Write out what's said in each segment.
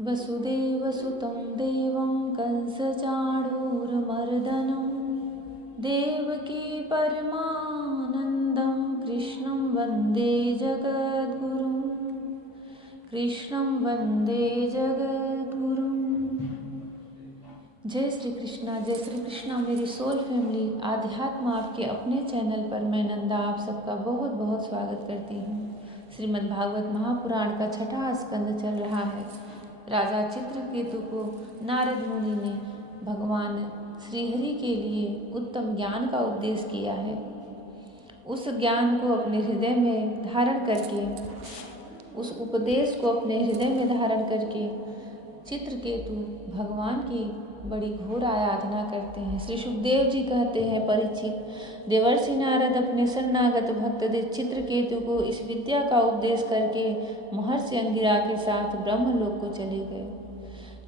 वसुदेवसुतं देवं कंसचाणूरमर्दनं देवकी परमानन्दं कृष्णं वन्दे जगद्गुरुं जय श्री कृष्णा मेरी सोल फैमिली आध्यात्म आपके अपने चैनल पर मैं नंदा आप सबका बहुत बहुत स्वागत करती हूँ। श्रीमद् भागवत महापुराण का छठा स्कंद चल रहा है। राजा चित्रकेतु को नारद मुनि ने भगवान श्रीहरि के लिए उत्तम ज्ञान का उपदेश किया है। उस ज्ञान को अपने हृदय में धारण करके उस उपदेश को अपने हृदय में धारण करके चित्रकेतु भगवान की बड़ी घोर आराधना करते हैं। श्री सुखदेव जी कहते हैं, परीक्षित, देवर्षि नारद अपने शरणागत भक्त चित्रकेतु को इस विद्या का उपदेश करके महर्षि अंगिरा के साथ ब्रह्मलोक को चले गए।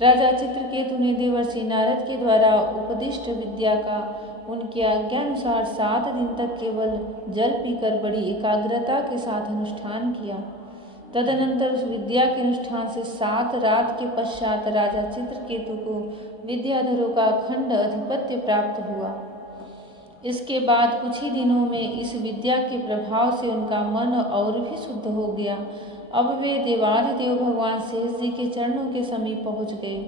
राजा चित्रकेतु ने देवर्षि नारद के द्वारा उपदिष्ट विद्या का उनके आज्ञानुसार 7 दिन तक केवल जल पीकर बड़ी एकाग्रता के साथ अनुष्ठान किया। तदनंतर उस विद्या के अनुष्ठान से 7 रात के पश्चात राजा चित्रकेतु को विद्याधरों का अखंड आधिपत्य प्राप्त हुआ। इसके बाद कुछ ही दिनों में इस विद्या के प्रभाव से उनका मन और भी शुद्ध हो गया। अब वे देवादिदेव भगवान शेष जी के चरणों के समीप पहुँच गए।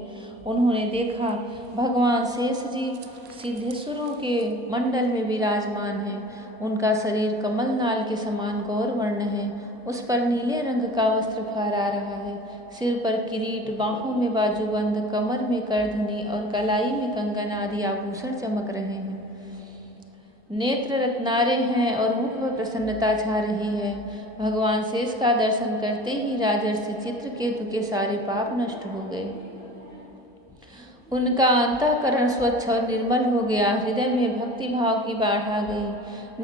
उन्होंने देखा भगवान शेष जी सिद्धेश्वरों के मंडल में विराजमान हैं। उनका शरीर कमलनाल के समान गौर वर्ण है। उस पर नीले रंग का वस्त्र फहरा रहा है। सिर पर किरीट, बाहों में बाजूबंद, कमर में करधनी और कलाई में कंगन आदि आभूषण चमक रहे हैं। नेत्र रत्नारे हैं और मुख पर प्रसन्नता छा रही है। भगवान शेष का दर्शन करते ही राजर्षि चित्रकेतु के सारे पाप नष्ट हो गए। उनका अंतःकरण स्वच्छ और निर्मल हो गया। हृदय में भक्ति भाव की बाढ़ आ गई।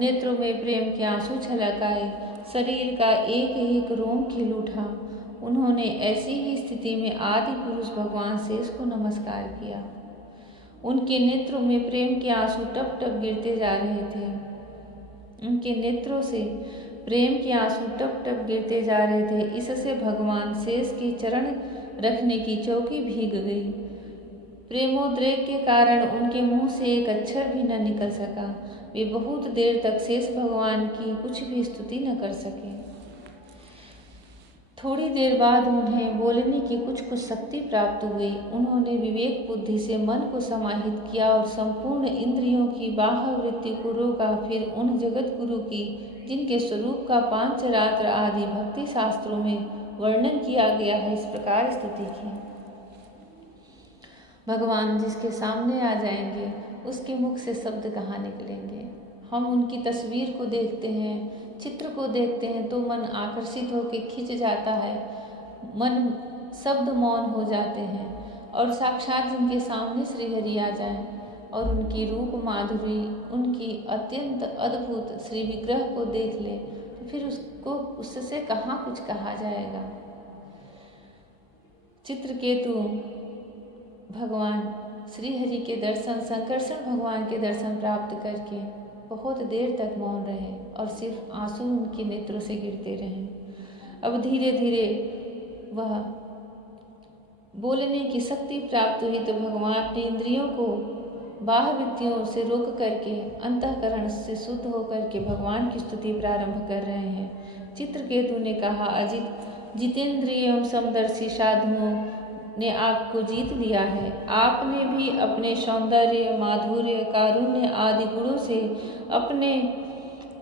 नेत्रों में प्रेम के आंसू छलक आए। शरीर का एक एक रोम खिल उठा। उन्होंने ऐसी ही स्थिति में आदि पुरुष भगवान शेष को नमस्कार किया। उनके नेत्रों में प्रेम के आंसू टप टप गिरते जा रहे थे। उनके नेत्रों से प्रेम के आंसू टप टप गिरते जा रहे थे। इससे भगवान शेष के चरण रखने की चौकी भीग गई। प्रेमोद्रेक के कारण उनके मुंह से एक अक्षर भी न निकल सका। वे बहुत देर तक शेष भगवान की कुछ भी स्तुति न कर सके। थोड़ी देर बाद उन्हें बोलने की कुछ शक्ति प्राप्त हुई। उन्होंने विवेक बुद्धि से मन को समाहित किया और संपूर्ण इंद्रियों की बाह्य वृत्ति को रोका। फिर उन जगत गुरु की जिनके स्वरूप का पांचरात्र आदि भक्ति शास्त्रों में वर्णन किया गया है, इस प्रकार स्तुति की। भगवान जिसके सामने आ जाएंगे उसके मुख से शब्द कहाँ निकलेंगे। हम उनकी तस्वीर को देखते हैं, चित्र को देखते हैं तो मन आकर्षित होकर खिंच जाता है। मन शब्द मौन हो जाते हैं और साक्षात जिनके सामने श्रीहरि आ जाएं और उनकी रूप माधुरी, उनकी अत्यंत अद्भुत श्री विग्रह को देख ले तो फिर उसको उससे कहाँ कुछ कहा जाएगा। चित्रकेतु भगवान श्रीहरि के दर्शन, संकर्षण भगवान के दर्शन प्राप्त करके बहुत देर तक मौन रहे और सिर्फ आंसू उनके नेत्रों से गिरते रहे। अब धीरे धीरे वह बोलने की शक्ति प्राप्त हुई तो भगवान अपनी इंद्रियों को बाह्य वृत्तियों से रोक करके अंतःकरण से शुद्ध होकर के भगवान की स्तुति प्रारंभ कर रहे हैं। चित्रकेतु ने कहा, अजित जितेंद्रिय एवं समदर्शी साधुओं ने आपको जीत लिया है। आपने भी अपने सौंदर्य, माधुर्य, कारुण्य आदि गुणों से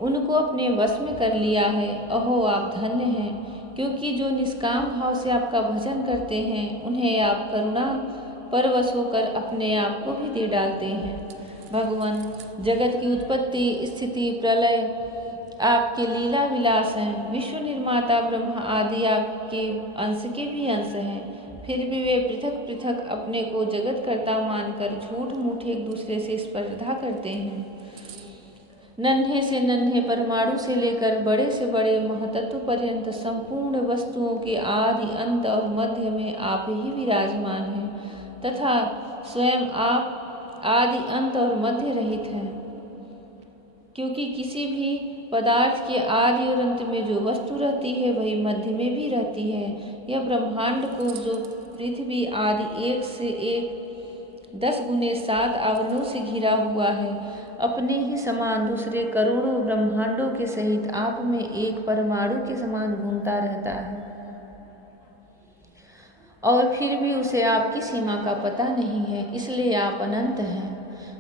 उनको अपने वश में कर लिया है। अहो, आप धन्य हैं, क्योंकि जो निष्काम भाव से आपका भजन करते हैं उन्हें आप करुणा परवश होकर अपने आप को भी दे डालते हैं। भगवान, जगत की उत्पत्ति, स्थिति, प्रलय आपके लीला विलास हैं। विश्व निर्माता ब्रह्मा आदि आपके अंश के भी अंश हैं। फिर भी वे पृथक पृथक अपने को जगतकर्ता मानकर झूठ मूठ एक दूसरे से स्पर्धा करते हैं। नन्हे से नन्हे परमाणु से लेकर बड़े से बड़े महतत्व पर्यंत संपूर्ण वस्तुओं के आदि, अंत और मध्य में आप ही विराजमान हैं तथा स्वयं आप आदि, अंत और मध्य रहित हैं। क्योंकि किसी भी पदार्थ के आदि और अंत में जो वस्तु रहती है वही मध्य में भी रहती है। यह ब्रह्मांड को जो पृथ्वी आदि एक से एक 10 गुने 7 आवरणों से घिरा हुआ है। अपने ही समान दूसरे करोड़ों ब्रह्मांडों के सहित आप में एक परमाणु के समान घूमता रहता है, और फिर भी उसे आपकी सीमा का पता नहीं है, इसलिए आप अनंत हैं।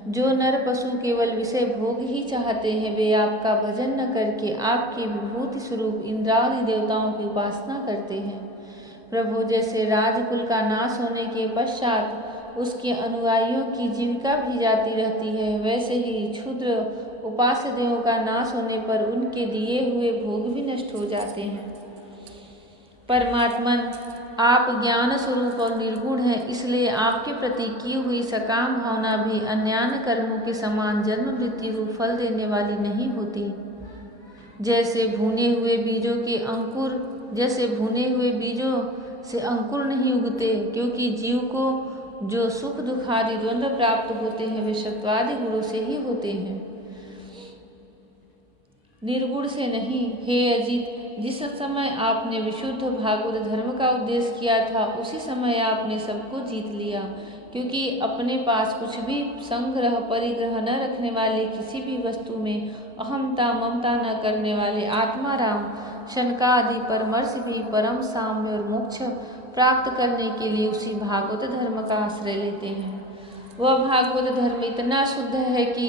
जो नर पशु केवल विषय भोग ही चाहते हैं, वे आपका भजन न करके आपके विभूति स्वरूप इंद्रादि देवताओं की उपासना करते हैं। प्रभु, जैसे राजकुल का नाश होने के पश्चात उसके अनुयायियों की जीविका भी जाती रहती है, वैसे ही क्षुद्र उपास्य देवों का नाश होने पर उनके दिए हुए भोग भी नष्ट हो जाते हैं। परमात्मन, आप ज्ञान स्वरूप और निर्गुण हैं, इसलिए आपके प्रति की हुई सकाम भावना भी अन्यान्य कर्मों के समान जन्म मृत्यु रूप फल देने वाली नहीं होती। जैसे भुने हुए बीजों से अंकुर नहीं उगते, क्योंकि जीव को जो सुख दुख आदि द्वंद्व प्राप्त होते हैं वे सत्वादि गुणों से ही होते हैं, निर्गुण से नहीं। हे अजित, जिस समय आपने विशुद्ध भागवत धर्म का उपदेश किया था, उसी समय आपने सबको जीत लिया, क्योंकि अपने पास कुछ भी संग्रह परिग्रह न रखने वाले, किसी भी वस्तु में अहमता ममता न करने वाले आत्माराम शनकादि परमर्श भी परम साम्य और मोक्ष प्राप्त करने के लिए उसी भागवत धर्म का आश्रय लेते हैं। वह भागवत धर्म इतना शुद्ध है कि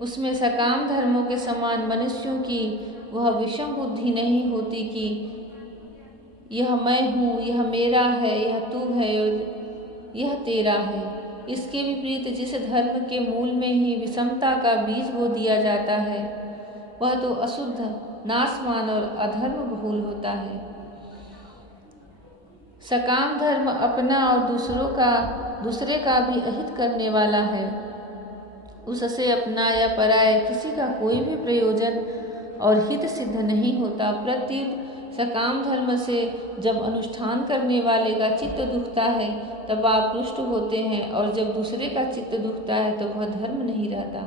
उसमें सकाम धर्मों के समान मनुष्यों की वह विषम बुद्धि नहीं होती कि यह मैं हूँ, यह मेरा है, यह तू है, यह तेरा है। इसके विपरीत जिस धर्म के मूल में ही विषमता का बीज बो दिया जाता है, वह तो अशुद्ध, नाशवान और अधर्म बहुल होता है। सकाम धर्म अपना और दूसरे का भी अहित करने वाला है। उससे अपना या पराया किसी का कोई भी प्रयोजन और हित सिद्ध नहीं होता। प्रत्युत सकाम धर्म से जब अनुष्ठान करने वाले का चित्त दुखता है तब आप रुष्ट होते हैं, और जब दूसरे का चित्त दुखता है तो वह धर्म नहीं रहता,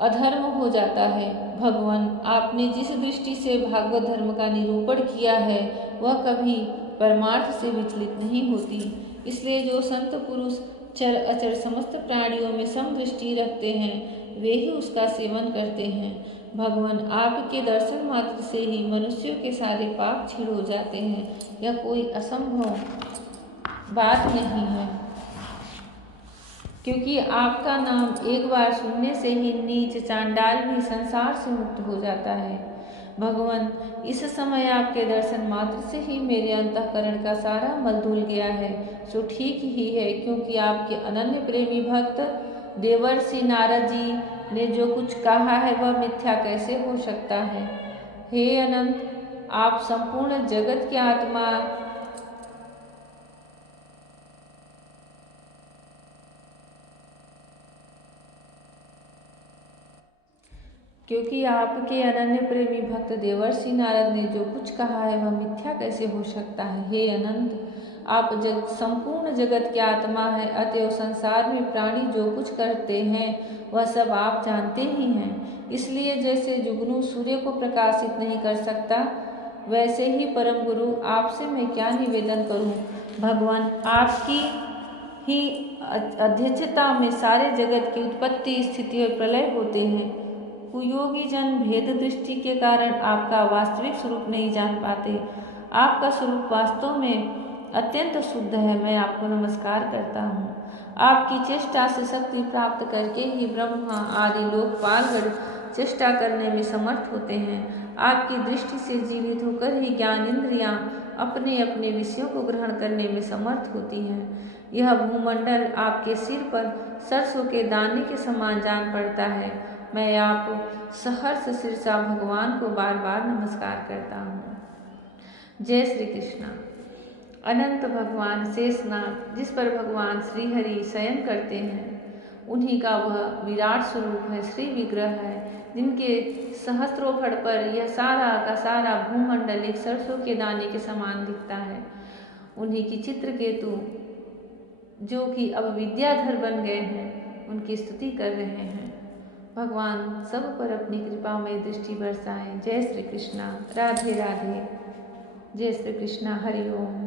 अधर्म हो जाता है। भगवान, आपने जिस दृष्टि से भागवत धर्म का निरूपण किया है वह कभी परमार्थ से विचलित नहीं होती। इसलिए जो संत पुरुष चर अचर समस्त प्राणियों में समदृष्टि रखते हैं, वे ही उसका सेवन करते हैं। भगवान, आपके दर्शन मात्र से ही मनुष्यों के सारे पाप छीड़ हो जाते हैं। यह कोई असंभव बात नहीं है, क्योंकि आपका नाम एक बार सुनने से ही नीच चांडाल भी संसार से मुक्त हो जाता है। भगवान, इस समय आपके दर्शन मात्र से ही मेरे अंतःकरण का सारा मल धुल गया है, सो ठीक ही है, क्योंकि आपके अनन्य प्रेमी भक्त देवर्षि नारद जी ने जो कुछ कहा है वह मिथ्या कैसे हो सकता है। हे अनंत, आप संपूर्ण जगत के आत्मा क्योंकि आपके अनन्य प्रेमी भक्त देवर्षि नारद ने जो कुछ कहा है वह मिथ्या कैसे हो सकता है। हे अनंत, आप संपूर्ण जगत के आत्मा है, अतएव संसार में प्राणी जो कुछ करते हैं वह सब आप जानते ही हैं। इसलिए जैसे जुगनू सूर्य को प्रकाशित नहीं कर सकता, वैसे ही परम गुरु आपसे मैं क्या निवेदन करूं। भगवान, आपकी ही अध्यक्षता में सारे जगत की उत्पत्ति, स्थिति और प्रलय होते हैं। कुयोगी जन भेद दृष्टि के कारण आपका वास्तविक स्वरूप नहीं जान पाते। आपका स्वरूप वास्तव में अत्यंत शुद्ध है। मैं आपको नमस्कार करता हूँ। आपकी चेष्टा से शक्ति प्राप्त करके ही ब्रह्मा आदि लोकपालगण चेष्टा करने में समर्थ होते हैं। आपकी दृष्टि से जीवित होकर ही ज्ञान इंद्रियां अपने अपने विषयों को ग्रहण करने में समर्थ होती हैं। यह भूमंडल आपके सिर पर सरसों के दाने के समान जान पड़ता है। मैं आप सहर्ष शीर्षा भगवान को बार बार नमस्कार करता हूँ। जय श्री कृष्णा। अनंत भगवान शेषनाग, जिस पर भगवान श्री हरि शयन करते हैं, उन्हीं का वह विराट स्वरूप है, श्री विग्रह है, जिनके सहस्त्रों फड़ पर यह सारा का सारा भूमंडल एक सरसों के दाने के समान दिखता है। उन्हीं की चित्रकेतु, जो कि अब विद्याधर बन गए हैं, उनकी स्तुति कर रहे हैं। भगवान सब पर अपनी कृपा में दृष्टि बरसाएं। जय श्री कृष्णा। राधे राधे। जय श्री कृष्णा। हरि ओम।